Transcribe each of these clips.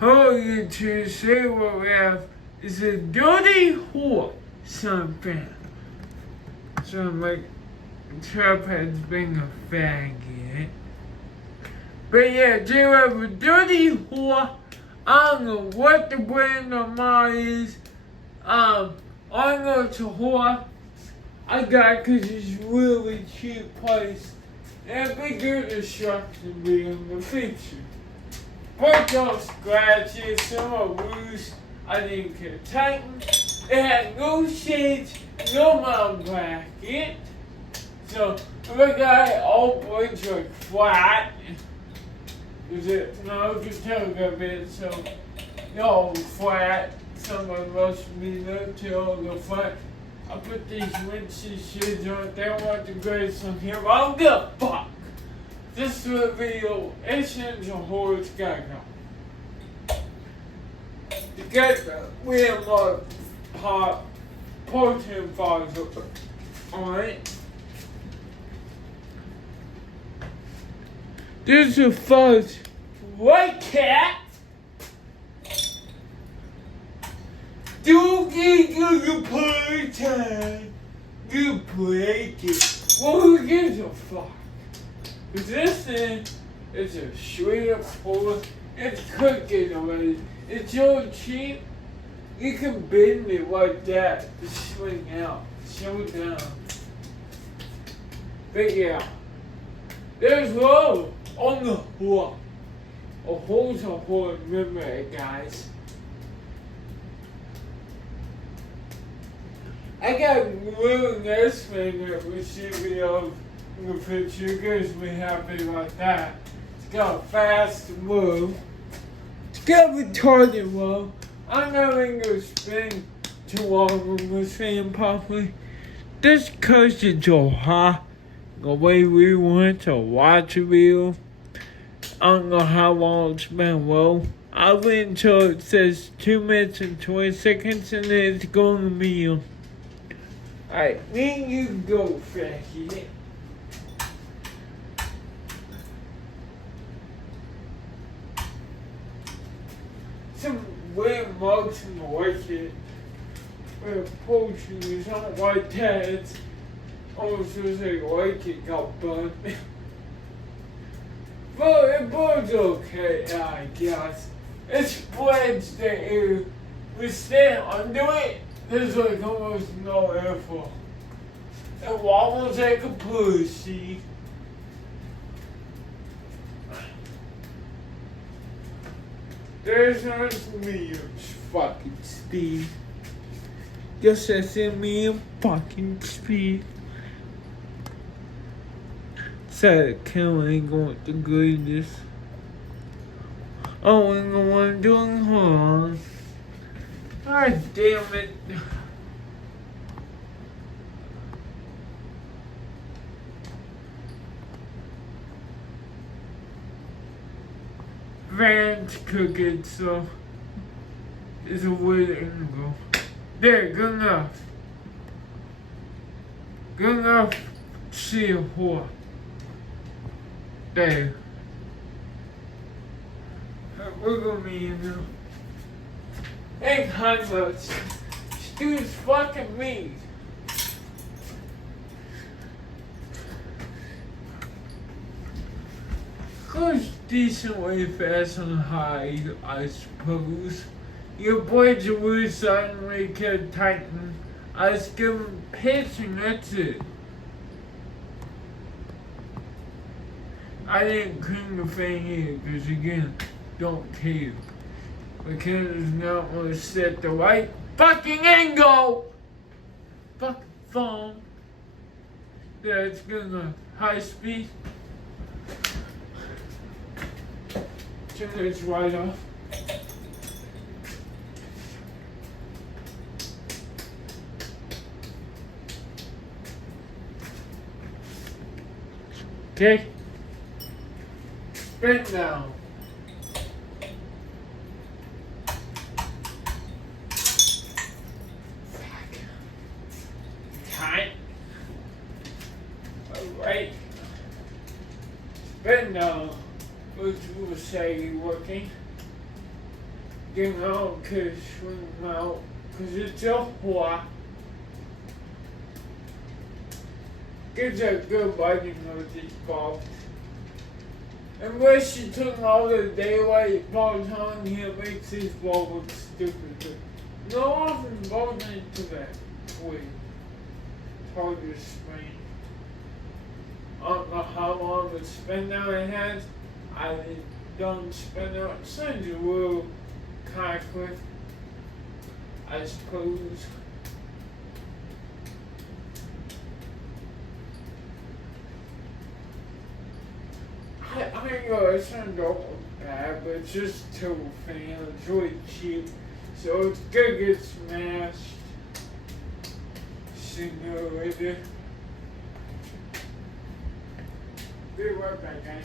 Holy to say what we have is a dirty whore something. So I'm like, Trump has been a faggot. But yeah, they have a dirty whore. I don't know what the brand of mine is. I know it's a whore. I got it because it's really cheap price. And a big good instruction be in the picture. Broke off scratches, some are loose. I didn't get tightened. It had no shades, no mount bracket. So the guy all boards are flat. Is it? No, you can tell a bit. So no flat. Some of us be no till the front. I put these windshield shades on. They want the grades on here. I don't give a fuck. This video, Asians and horrors gotta go. To get the Walmart pop protein bars on it. There's a fuzz white cat. Don't get good playtime. You break it. Well, who gives a fuck? Cause this thing is a straight up pull. It's cooking already. It's so cheap. You can bend it like that to swing out, slow down. But yeah, there's low on the hole. A hole's a hole. Remember it, guys. I got really nice thing that we see video in the picture. You guys be happy about that. It's got a fast move. It's got a retarded move. I'm not even gonna spend too long on this thing properly. This cause it's so hot. The way we want to watch a video. I don't know how long it's been low. I wait until it says 2 minutes and 20 seconds and then it's going to be Alright, then you go, Frankie. Some weird mugs in the orchard. Where poultry is on white tads. Almost looks like orchid got burned. But it burns okay, I guess. It spreads the air. We stand under it. There's like almost no airflow. It wobbles like a pussy. There's not medium fucking speed. Just as in medium fucking speed. So Kel ain't going to grade this. Oh, and the one doing harm. God damn it. Van's cooking, so it's a weird angle. There, good enough. Good enough to see a whore. There. We're gonna be in there. Hey, Hanlos. Dude's fucking me. Goes decently fast on high, I suppose. Your boy Jawu suddenly could tighten. I was giving pitch and that's it. I didn't clean the thing here because again, don't care. Because it's not going to set the right fucking angle. Fucking phone. Yeah, it's gonna high speed. Turn this right off. Okay. Bend down. Tight. Alright. Bend down. Which will say working. Then I don't care to swing them out because it's a hot. Gives a good biting of these balls. Unless you took all the daylight balls on here, it makes this ball look stupid. No one goes into that way. It's hard to explain. I don't know how long the spin out it has. I don't spin out. It sounds a little kind of quick, I suppose. I know it sounds awful bad, but it's just two fans. It's really cheap. So it's gonna get smashed sooner or later. Be right back, guys.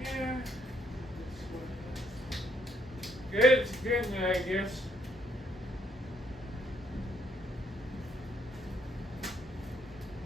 Yeah. It's good, I guess.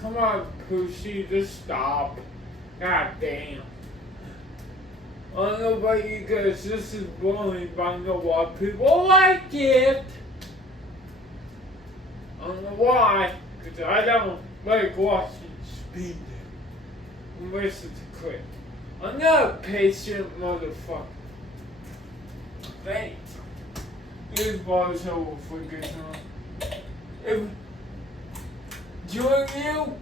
Come on, Pussy, just stop. God damn. I don't know about you guys, this is boring, but I know why people like it. I don't know why, because I don't like watching speed unless it's a clip. I'm not a patient motherfucker. Thanks. This ball's over for good time. If during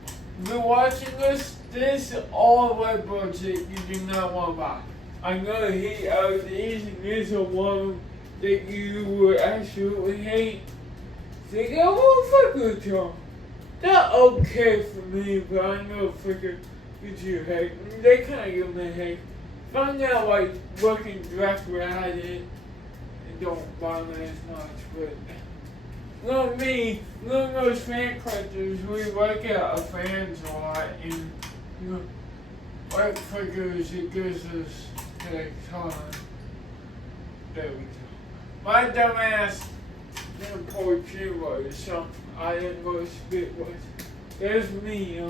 you're watching this is all white bullshit you do not want to buy. I'm gonna hate out of these, and this is one that you would absolutely hate. Think, oh, fuck with y'all. They're okay for me, but I know fucker gives you hate. They kind of give me hate. Find out like working directly at it and don't bother me as much, but look me, look those fan collectors, we work out our fans a lot, and you know, white figures, it gives us the time. There we go. My dumbass didn't pour keywords, so I didn't go spit words. There's me,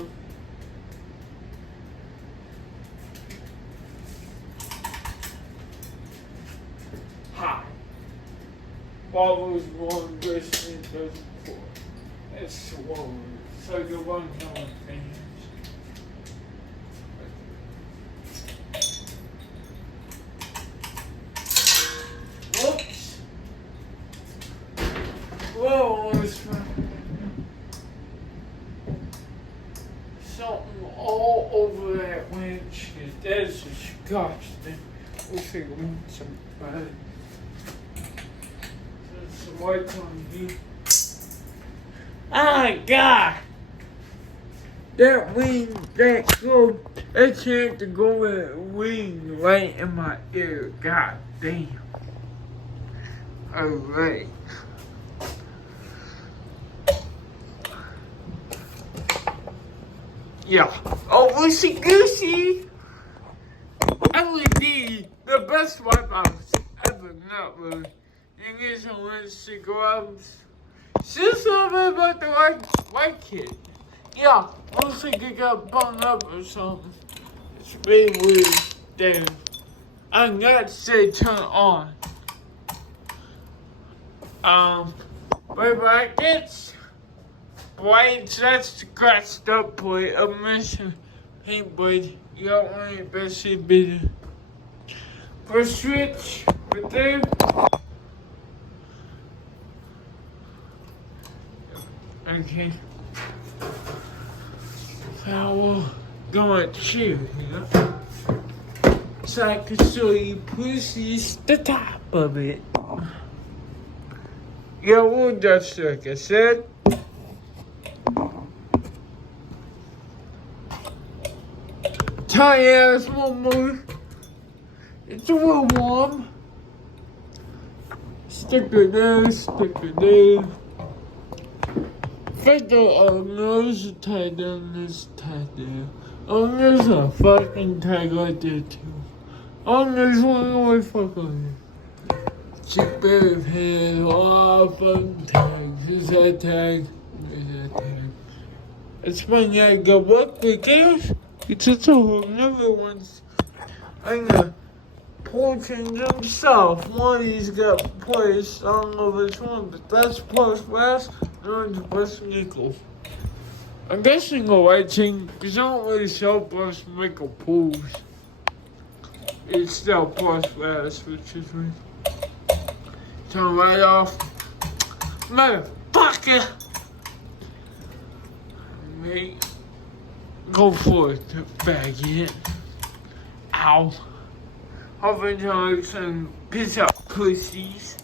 Hi. Ball was more aggressive than before. It's swollen. It's like a one-time fans. Whoops. Whoa, was something all over that windshield. That's disgusting. Wish they would somebody. Some white on you. Oh my god! That wing, that go, that chance to go with that wing right in my ear. God damn. Alright. Yeah. Oh, Lucy Goosey! LED, the best White House ever, not really. You get some Lindsay gloves. Still something about the white kid. Yeah, looks like it got bung up or something. It's really weird. Damn. I'm not say turn on. But brackets, white, that's the scratched up plate of mission paint blade. You don't want it best to be the first switch right there. Okay. So we'll go and chill here. So I can show you pushes the top of it. Yeah, we'll just like I said. Tire ass won't move. It's a little warm. Stick it there, stick it there. Fit the nose tied down, this tied there. Oh, there's a fucking tag right there too. Oh, there's one more fucking. Chip Bear's hand off of tags. Is that tag? Is that tag? It's funny I go up the games. It's a whole another one's. I'm gonna portion himself. One he's got placed on over this one, but that's post last. One's West Nickel. I'm guessing the right thing, because I don't really sell West Nickel pools. It's still post last, which is weird. Turn right off. Motherfucker! Mate, go for it, faggot. Ow. Hope you enjoyed some piss out pussies.